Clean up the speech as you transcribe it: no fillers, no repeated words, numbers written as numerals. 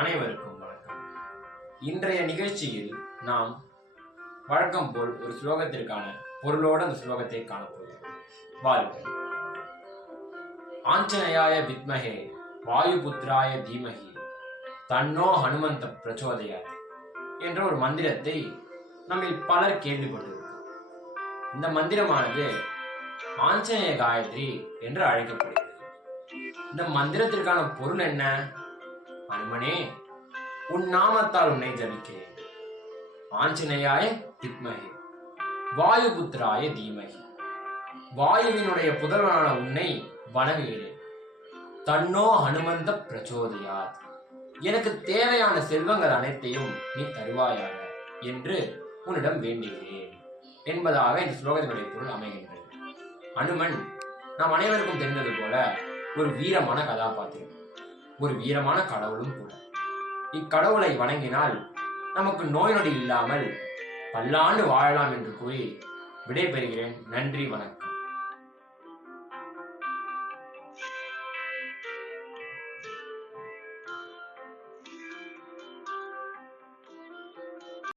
அனைவருக்கும் வணக்கம். இன்றைய நிகழ்ச்சியில் நாம் வழக்கம் போல் ஒரு ஸ்லோகத்திற்கான பொருளோடு அந்த ஸ்லோகத்தை காணப்போகிறோம். வாருங்கள். ஆஞ்சநேயாய வித்மஹே வாயுபுத்ராய தீமஹி தன்னோ ஹனுமந்த பிரச்சோதயாத் என்ற ஒரு மந்திரத்தை நம்மில் பலர் கேள்விப்பட்டிருக்கிறோம். இந்த மந்திரமானது ஆஞ்சநேய காயத்ரி என்று அழைக்கப்படுகிறது. இந்த மந்திரத்திற்கான பொருள் என்ன? அனுமனே, உன் நாமத்தால் உன்னை ஜபிக்கிறேன். ஆஞ்சநேயாய வித்மஹே வாயுபுத்ராய தீமஹி, வாயுவினுடைய புதல்வனான உன்னை வணங்குகிறேன். தன்னோ ஹனுமந்த பிரச்சோதயாத், எனக்கு தேவையான செல்வங்கள் அனைத்தையும் நீ தருவாயாக என்று உன்னிடம் வேண்டுகிறேன் என்பதாக இந்த ஸ்லோகத்தினுடைய பொருள் அமைகின்றது. அனுமன் நாம் அனைவருக்கும் தெரிந்தது போல ஒரு வீரமான கதாபாத்திரம், ஒரு வீரமான கடவுளும் கூட. இக்கடவுளை வணங்கினால் நமக்கு நோய் நொடி இல்லாமல் பல்லாண்டு வாழலாம் என்று கூறி விடைபெறுகிறேன். நன்றி, வணக்கம்.